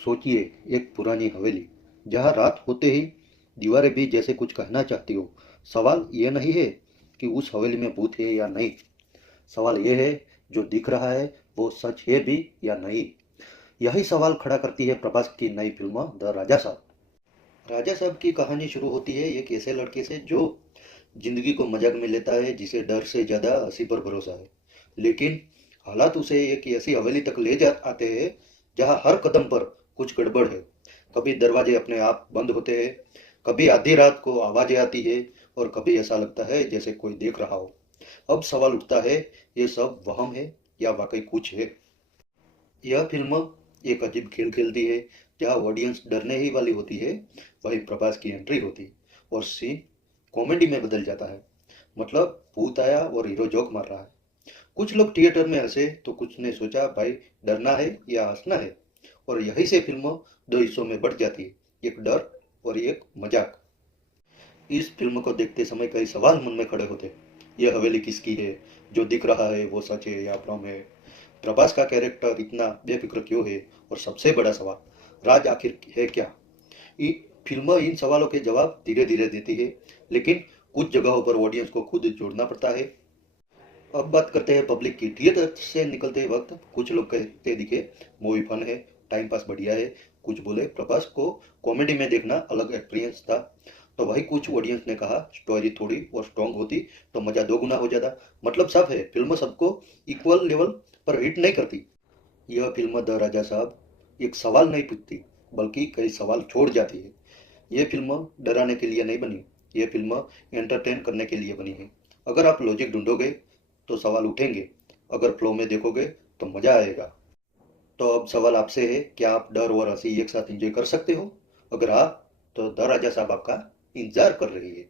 सोचिए, एक पुरानी हवेली जहाँ रात होते ही दीवारें भी जैसे कुछ कहना चाहती हो। सवाल ये नहीं है कि उस हवेली में भूत है या नहीं। सवाल ये है, जो दिख रहा है वो सच है भी या नहीं। यही सवाल खड़ा करती है प्रभास की नई फिल्म द राजा साहब। राजा साहब की कहानी शुरू होती है एक ऐसे लड़के से जो जिंदगी को मजाक में लेता है, जिसे डर से ज्यादा हंसी पर भरोसा है। लेकिन हालात उसे एक ऐसी हवेली तक ले जा आते हैं जहाँ हर कदम पर कुछ गड़बड़ है। कभी दरवाजे अपने आप बंद होते हैं, कभी आधी रात को आवाजें आती है, और कभी ऐसा लगता है जैसे कोई देख रहा हो। अब सवाल उठता है, ये सब वहम है या वाकई कुछ है। यह फिल्म एक अजीब खेल खेलती है। जहाँ ऑडियंस डरने ही वाली होती है, वहीं प्रभास की एंट्री होती और सीन कॉमेडी में बदल जाता है। मतलब भूत आया और हीरो जोक मार रहा है। कुछ लोग थिएटर में हंसे तो कुछ ने सोचा भाई डरना है या हंसना है। और यही से फिल्म दो हिस्सों में बढ़ जाती है, एक डर और एक मजाक। इस फिल्म को देखते समय कई सवाल मन में खड़े होते। ये हवेली किसकी है? जो दिख रहा है वो सच है या भ्रम है? प्रभास का कैरेक्टर इतना बेफिक्र क्यों है? और सबसे बड़ा सवाल, राज आखिर है क्या? फिल्म इन सवालों के जवाब धीरे धीरे देती है, लेकिन कुछ जगहों पर ऑडियंस को खुद जोड़ना पड़ता है। अब बात करते हैं पब्लिक की। थिएटर से निकलते वक्त कुछ लोग कहते दिखे, मूवी फन है, टाइम पास बढ़िया है। कुछ बोले प्रभास को कॉमेडी में देखना अलग एक्सपीरियंस था। तो वही कुछ ऑडियंस ने कहा स्टोरी थोड़ी और स्ट्रॉन्ग होती तो मजा दो गुना हो जाता। मतलब सब है, फिल्म सबको इक्वल लेवल पर हिट नहीं करती। यह फिल्म द राजा साहब एक सवाल नहीं पूछती, बल्कि कई सवाल छोड़ जाती है। ये फिल्म डराने के लिए नहीं बनी, ये फिल्म एंटरटेन करने के लिए बनी है। अगर आप लॉजिक ढूंढोगे तो सवाल उठेंगे, अगर फ्लो में देखोगे तो मजा आएगा। तो अब सवाल आपसे है, क्या आप डर और हंसी एक साथ एंजॉय कर सकते हो? अगर हाँ, तो द राजा साहब आपका इंतजार कर रही है।